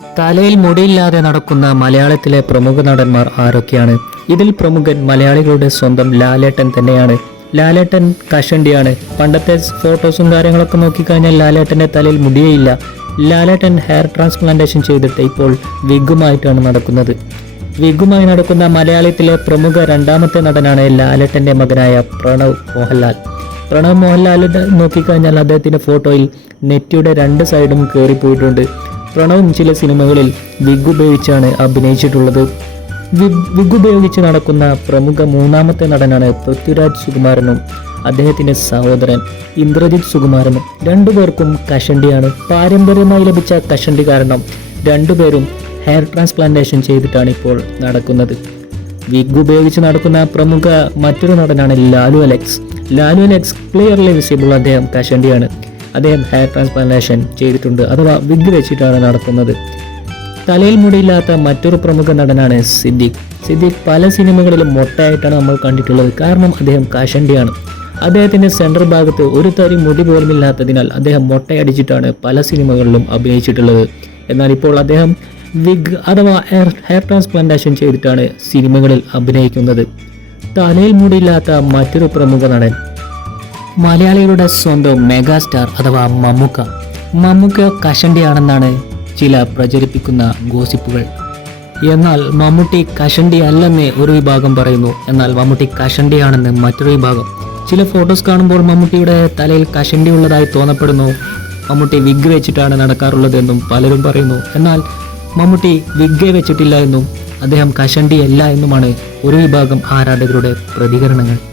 തലയിൽ മുടിയില്ലാതെ നടക്കുന്ന മലയാളത്തിലെ പ്രമുഖ നടന്മാർ ആരൊക്കെയാണ്? ഇതിൽ പ്രമുഖൻ മലയാളികളുടെ സ്വന്തം ലാലേട്ടൻ തന്നെയാണ്. ലാലേട്ടൻ കഷണ്ടിയാണ്. പണ്ടത്തെ ഫോട്ടോസും കാര്യങ്ങളൊക്കെ നോക്കിക്കഴിഞ്ഞാൽ ലാലേട്ടന്റെ തലയിൽ മുടിയേയില്ല. ലാലേട്ടൻ ഹെയർ ട്രാൻസ്പ്ലാന്റേഷൻ ചെയ്തിട്ട് ഇപ്പോൾ വിഗുമായിട്ടാണ് നടക്കുന്നത്. വിഗുമായി നടക്കുന്ന മലയാളത്തിലെ പ്രമുഖ രണ്ടാമത്തെ നടനാണ് ലാലേട്ടന്റെ മകനായ പ്രണവ് മോഹൻലാൽ. പ്രണവ് മോഹൻലാലിന്റെ നോക്കിക്കഴിഞ്ഞാൽ അദ്ദേഹത്തിന്റെ ഫോട്ടോയിൽ നെറ്റിയുടെ രണ്ട് സൈഡും കയറിപ്പോയിട്ടുണ്ട്. പ്രണവും ചില സിനിമകളിൽ വിഗ് ഉപയോഗിച്ചാണ് അഭിനയിച്ചിട്ടുള്ളത്. വിഗ് ഉപയോഗിച്ച് നടക്കുന്ന പ്രമുഖ മൂന്നാമത്തെ നടനാണ് പൃഥ്വിരാജ് സുകുമാരനും അദ്ദേഹത്തിന്റെ സഹോദരൻ ഇന്ദ്രജിത് സുകുമാരനും രണ്ടുപേർക്കും കഷണ്ടിയാണ്. പാരമ്പര്യമായി ലഭിച്ച കഷണ്ടി കാരണം രണ്ടുപേരും ഹെയർ ട്രാൻസ്പ്ലാന്റേഷൻ ചെയ്തിട്ടാണ് ഇപ്പോൾ നടക്കുന്നത്. വിഗ് ഉപയോഗിച്ച് നടക്കുന്ന പ്രമുഖ മറ്റൊരു നടനാണ് ലാലു അലക്സ്. ലാലു അലക്സ് ക്ലിയർലി വിസിബിൾ അദ്ദേഹം കഷണ്ടിയാണ്. അദ്ദേഹം ഹെയർ ട്രാൻസ്പ്ലാന്റേഷൻ ചെയ്തിട്ടുണ്ട് അഥവാ വിഗ് വെച്ചിട്ടാണ് നടക്കുന്നത് തലയിൽ മുടിയില്ലാത്ത മറ്റൊരു പ്രമുഖ നടനാണ് സിദ്ദിഖ്. സിദ്ദിഖ് പല സിനിമകളിലും മൊട്ടയായിട്ടാണ് നമ്മൾ കണ്ടിട്ടുള്ളത്. കാരണം അദ്ദേഹം കാശണ്ടിയാണ്. അദ്ദേഹത്തിന്റെ സെൻട്രൽ ഭാഗത്ത് ഒരു തരി മുടി പോലും ഇല്ലാത്തതിനാൽ അദ്ദേഹം മൊട്ടയടിച്ചിട്ടാണ് പല സിനിമകളിലും അഭിനയിച്ചിട്ടുള്ളത്. എന്നാൽ ഇപ്പോൾ അദ്ദേഹം വിഗ് അഥവാ ഹെയർ ട്രാൻസ്പ്ലാന്റേഷൻ ചെയ്തിട്ടാണ് സിനിമകളിൽ അഭിനയിക്കുന്നത്. തലയിൽ മുടിയില്ലാത്ത മറ്റൊരു പ്രമുഖ നടൻ മലയാളികളുടെ സ്വന്തം മെഗാസ്റ്റാർ അഥവാ മമ്മൂക്ക. മമ്മൂക്ക കഷണ്ടിയാണെന്നാണ് ചില പ്രചരിപ്പിക്കുന്ന ഗോസിപ്പുകൾ. എന്നാൽ മമ്മൂട്ടി കഷണ്ടി അല്ലെന്ന് ഒരു വിഭാഗം പറയുന്നു. എന്നാൽ മമ്മൂട്ടി കഷണ്ടിയാണെന്ന് മറ്റൊരു വിഭാഗം. ചില ഫോട്ടോസ് കാണുമ്പോൾ മമ്മൂട്ടിയുടെ തലയിൽ കഷണ്ടി ഉള്ളതായി തോന്നപ്പെടുന്നു. മമ്മൂട്ടി വിഗ് വെച്ചിട്ടാണ് നടക്കാറുള്ളതെന്നും പലരും പറയുന്നു. എന്നാൽ മമ്മൂട്ടി വിഗ് വെച്ചിട്ടില്ല എന്നും അദ്ദേഹം കഷണ്ടിയല്ല എന്നുമാണ് ഒരു വിഭാഗം ആരാധകരുടെ പ്രതികരണങ്ങൾ.